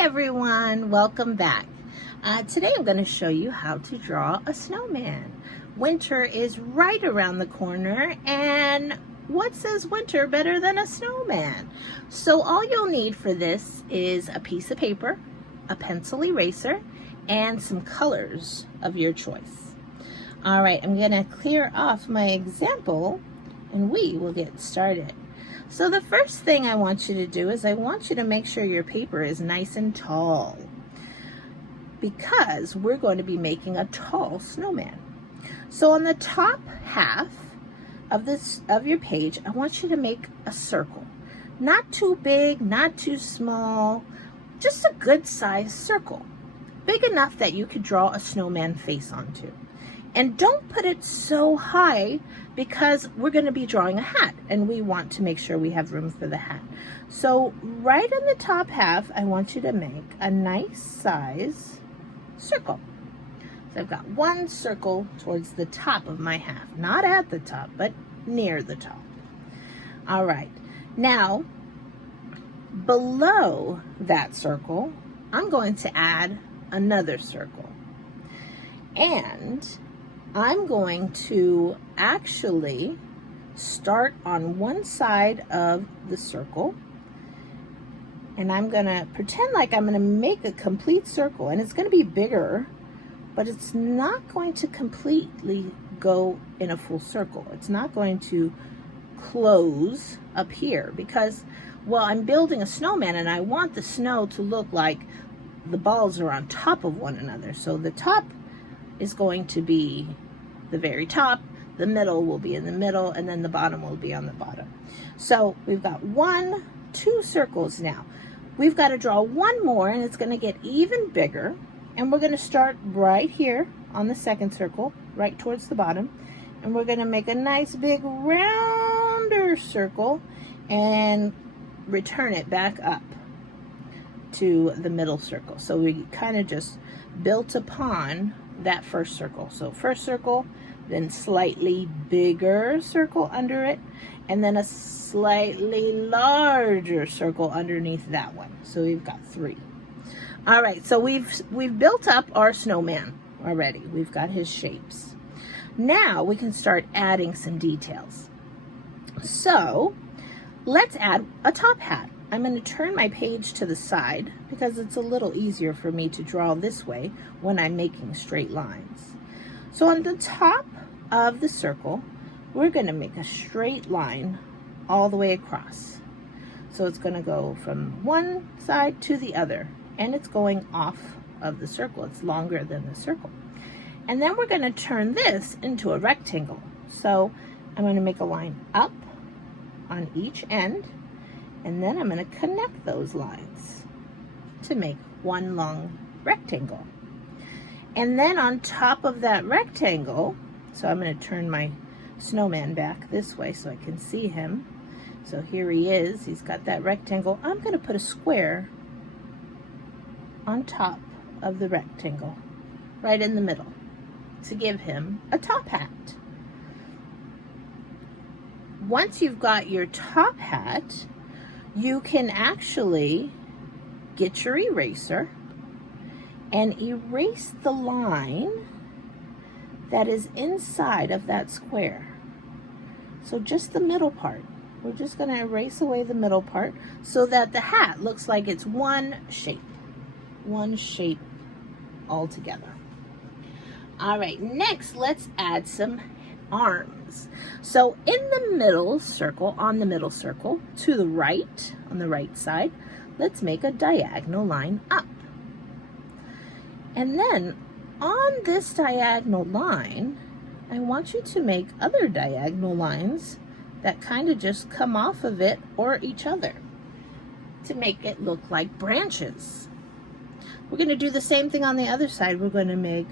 everyone, welcome back. Today I'm going to show you how to draw a snowman. Winter is right around the corner, and what says winter better than a snowman? So all you'll need for this is a piece of paper, a pencil eraser, and some colors of your choice. All right, I'm going to clear off my example and we will get started. So the first thing I want you to do is I want you to make sure your paper is nice and tall, because we're going to be making a tall snowman. So on the top half of your page, I want you to make a circle. Not too big, not too small, just a good sized circle. Big enough that you could draw a snowman face onto. And don't put it so high, because we're going to be drawing a hat and we want to make sure we have room for the hat. So right on the top half, I want you to make a nice size circle. So I've got one circle towards the top of my hat, not at the top, but near the top. All right, now below that circle, I'm going to add another circle. And I'm going to actually start on one side of the circle, and I'm going to pretend like I'm going to make a complete circle, and it's going to be bigger, but it's not going to completely go in a full circle. It's not going to close up here because, well, I'm building a snowman and I want the snow to look like the balls are on top of one another. So the top is going to be the very top, the middle will be in the middle, and then the bottom will be on the bottom. So we've got two circles now. We've got to draw one more, and it's going to get even bigger, and we're going to start right here on the second circle, right towards the bottom, and we're going to make a nice big rounder circle and return it back up to the middle circle. So we kind of just built upon that first circle. So first circle, then slightly bigger circle under it, and then a slightly larger circle underneath that one. So we've got three. All right, so we've built up our snowman already. We've got his shapes. Now we can start adding some details. So let's add a top hat. I'm going to turn my page to the side because it's a little easier for me to draw this way when I'm making straight lines. So on the top of the circle, we're going to make a straight line all the way across. So it's going to go from one side to the other, and it's going off of the circle. It's longer than the circle. And then we're going to turn this into a rectangle. So I'm going to make a line up on each end, and then I'm going to connect those lines to make one long rectangle. And then on top of that rectangle, so I'm going to turn my snowman back this way so I can see him. So here he is. He's got that rectangle. I'm going to put a square on top of the rectangle, right in the middle, to give him a top hat. Once you've got your top hat, you can actually get your eraser and erase the line that is inside of that square. So just the middle part. We're just going to erase away the middle part so that the hat looks like it's one shape all together. All right, next let's add some arms. So in the middle circle, on the middle circle, to the right, on the right side, let's make a diagonal line up. And then on this diagonal line, I want you to make other diagonal lines that kind of just come off of it or each other to make it look like branches. We're going to do the same thing on the other side. We're going to make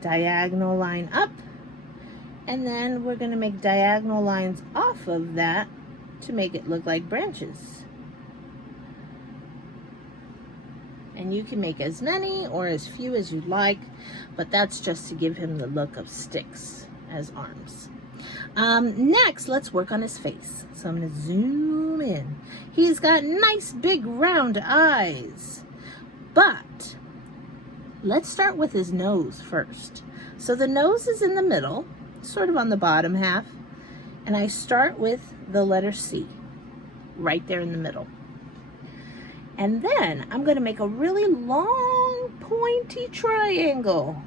diagonal line up, and then we're going to make diagonal lines off of that to make it look like branches. And you can make as many or as few as you'd like, but that's just to give him the look of sticks as arms. Next, let's work on his face. So I'm going to zoom in. He's got nice big round eyes. But let's start with his nose first. So the nose is in the middle, sort of on the bottom half, and I start with the letter C, right there in the middle. And then I'm going to make a really long, pointy triangle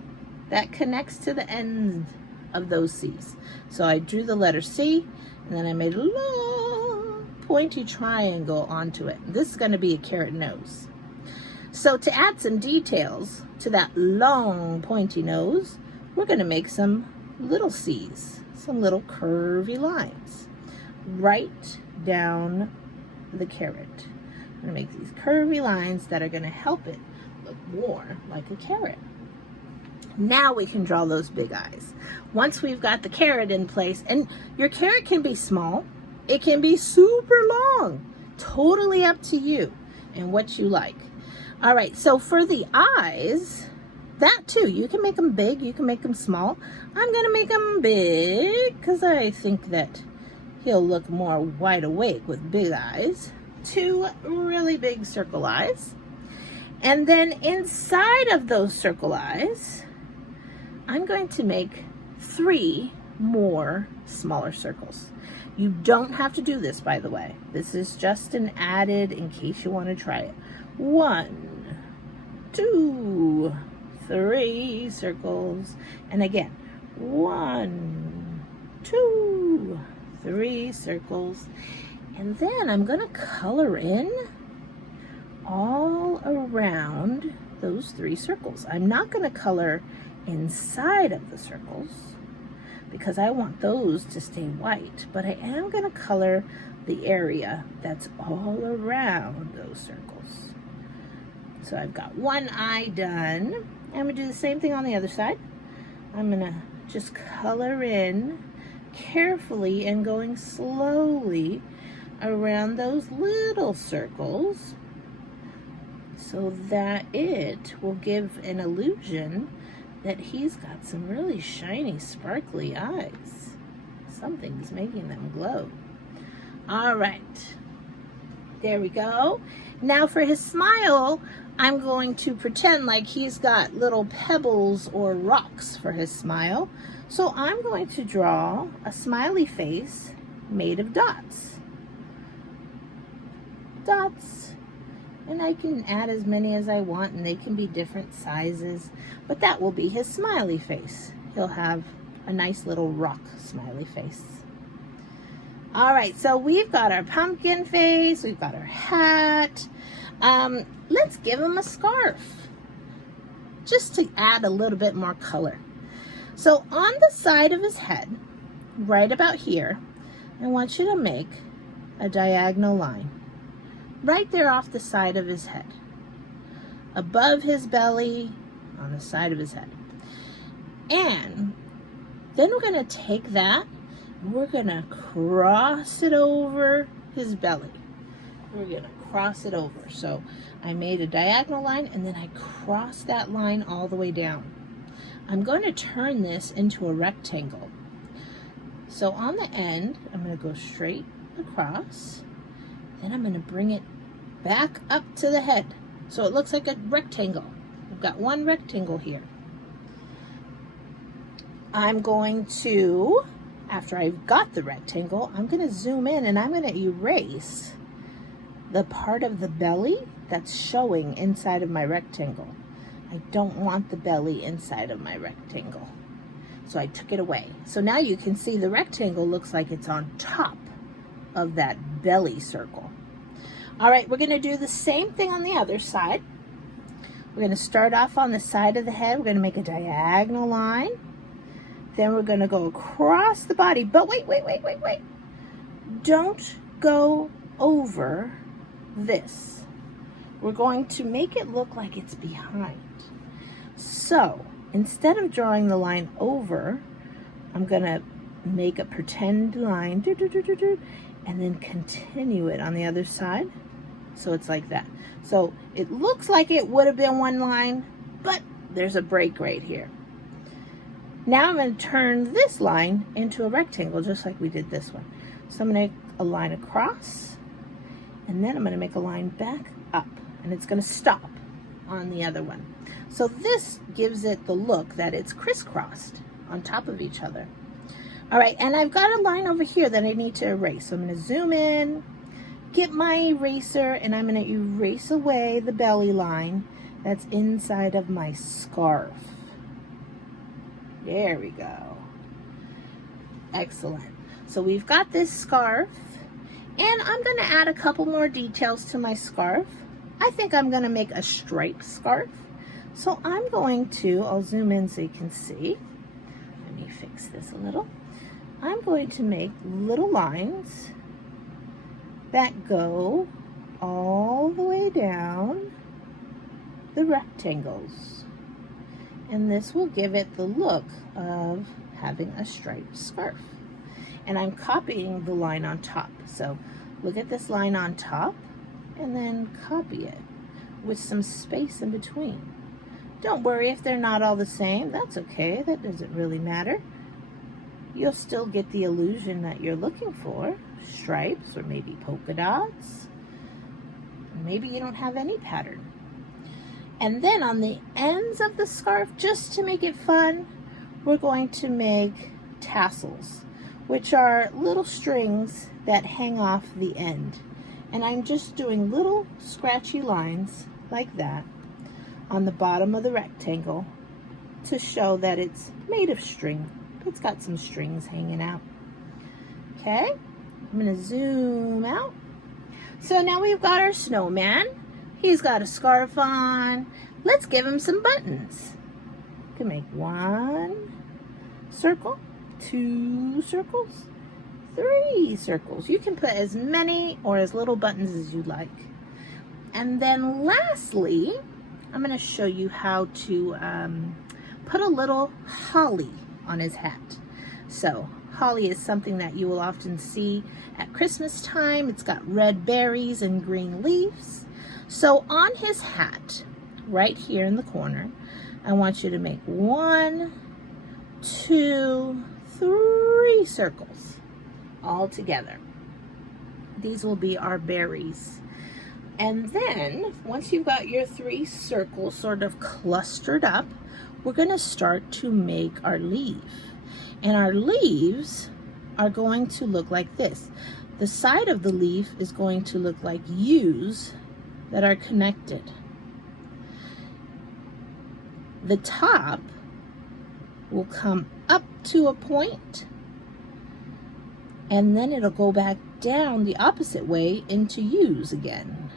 that connects to the ends of those C's. So I drew the letter C, and then I made a long, pointy triangle onto it. This is going to be a carrot nose. So to add some details to that long, pointy nose, we're going to make some little C's, some little curvy lines right down the carrot. I'm going to make these curvy lines that are going to help it look more like a carrot. Now we can draw those big eyes. Once we've got the carrot in place, and your carrot can be small, it can be super long, totally up to you and what you like. All right, so for the eyes, that too, you can make them big, you can make them small. I'm going to make them big because I think that he'll look more wide awake with big eyes. 2 really big circle eyes. And then inside of those circle eyes, I'm going to make 3 more smaller circles. You don't have to do this, by the way. This is just an added in case you want to try it. 1, 2, 3 circles. And again, 1, 2, 3 circles. And then I'm going to color in all around those 3 circles. I'm not going to color inside of the circles because I want those to stay white, but I am going to color the area that's all around those circles. So I've got one eye done. I'm going to do the same thing on the other side. I'm going to just color in carefully and going slowly around those little circles so that it will give an illusion that he's got some really shiny, sparkly eyes. Something's making them glow. All right, there we go. Now for his smile, I'm going to pretend like he's got little pebbles or rocks for his smile. So I'm going to draw a smiley face made of dots. Dots. And I can add as many as I want, and they can be different sizes, but that will be his smiley face. He'll have a nice little rock smiley face. All right, so we've got our pumpkin face, we've got our hat. Let's give him a scarf, just to add a little bit more color. So on the side of his head, right about here, I want you to make a diagonal line. Right there off the side of his head, above his belly, on the side of his head. And then we're going to take that and we're going to cross it over his belly. We're going to cross it over. So I made a diagonal line and then I crossed that line all the way down. I'm going to turn this into a rectangle. So on the end, I'm going to go straight across. Then I'm going to bring it back up to the head so it looks like a rectangle. I've got one rectangle here. I'm going to, after I've got the rectangle, I'm going to zoom in and I'm going to erase the part of the belly that's showing inside of my rectangle. I don't want the belly inside of my rectangle, so I took it away. So now you can see the rectangle looks like it's on top of that belly circle. All right, we're going to do the same thing on the other side. We're going to start off on the side of the head. We're going to make a diagonal line. Then we're going to go across the body. But wait. Don't go over this. We're going to make it look like it's behind. So instead of drawing the line over, I'm going to make a pretend line and then continue it on the other side. So it's like that. So it looks like it would have been one line, but there's a break right here. Now I'm going to turn this line into a rectangle just like we did this one. So I'm going to make a line across, and then I'm going to make a line back up, and it's going to stop on the other one. So this gives it the look that it's crisscrossed on top of each other. All right, and I've got a line over here that I need to erase. So I'm going to zoom in, get my eraser, and I'm going to erase away the belly line that's inside of my scarf. There we go. Excellent. So we've got this scarf, and I'm going to add a couple more details to my scarf. I think I'm going to make a striped scarf. So I'm going to, I'll zoom in so you can see. Let me fix this a little. I'm going to make little lines that go all the way down the rectangles. And this will give it the look of having a striped scarf. And I'm copying the line on top. So look at this line on top and then copy it with some space in between. Don't worry if they're not all the same. That's okay. That doesn't really matter. You'll still get the illusion that you're looking for. Stripes or maybe polka dots. Maybe you don't have any pattern. And then on the ends of the scarf, just to make it fun, we're going to make tassels, which are little strings that hang off the end. And I'm just doing little scratchy lines like that on the bottom of the rectangle to show that it's made of string. It's got some strings hanging out. Okay, I'm going to zoom out. So now we've got our snowman. He's got a scarf on. Let's give him some buttons. You can make 1 circle, 2 circles, 3 circles. You can put as many or as little buttons as you like. And then lastly, I'm going to show you how to put a little holly on his hat. So holly is something that you will often see at Christmas time. It's got red berries and green leaves. So on his hat, right here in the corner, I want you to make 1, 2, 3 circles all together. These will be our berries. And then once you've got your 3 circles sort of clustered up, we're going to start to make our leaf. And our leaves are going to look like this. The side of the leaf is going to look like U's that are connected. The top will come up to a point, and then it'll go back down the opposite way into U's again.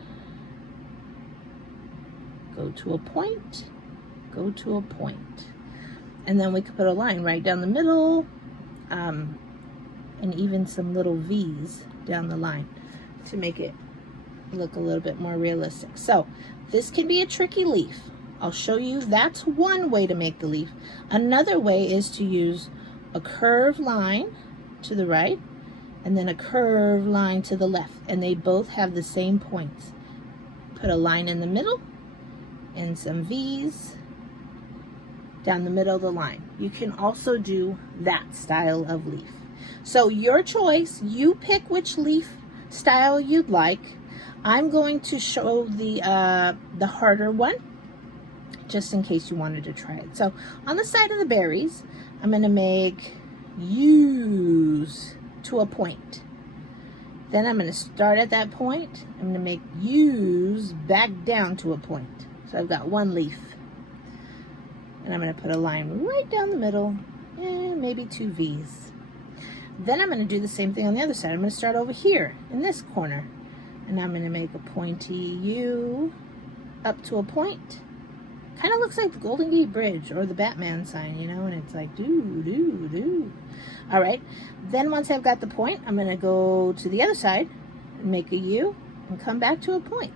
Go to a point, go to a point. And then we could put a line right down the middle, and even some little V's down the line to make it look a little bit more realistic. So this can be a tricky leaf. I'll show you. That's one way to make the leaf. Another way is to use a curved line to the right and then a curved line to the left, and they both have the same points. Put a line in the middle and some V's down the middle of the line. You can also do that style of leaf. So your choice, you pick which leaf style you'd like. I'm going to show the harder one, just in case you wanted to try it. So on the side of the berries, I'm going to make U's to a point. Then I'm going to start at that point. I'm going to make U's back down to a point. So I've got one leaf. And I'm going to put a line right down the middle and maybe 2 V's. Then I'm going to do the same thing on the other side. I'm going to start over here in this corner. And I'm going to make a pointy U up to a point. Kind of looks like the Golden Gate Bridge or the Batman sign, you know, and it's like do, do, do. All right. Then once I've got the point, I'm going to go to the other side and make a U and come back to a point.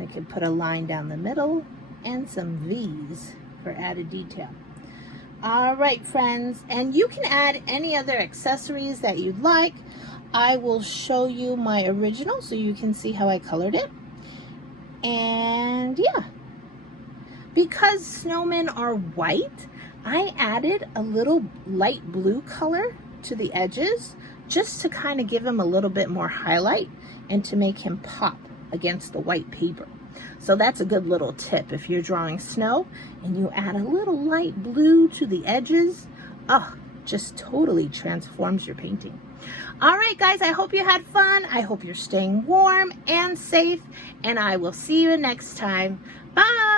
I can put a line down the middle and some V's for added detail. All right, friends, and you can add any other accessories that you'd like. I will show you my original so you can see how I colored it. And yeah, because snowmen are white, I added a little light blue color to the edges just to kind of give him a little bit more highlight and to make him pop against the white paper. So that's a good little tip. If you're drawing snow and you add a little light blue to the edges, oh, just totally transforms your painting. All right, guys, I hope you had fun. I hope you're staying warm and safe, and I will see you next time. Bye.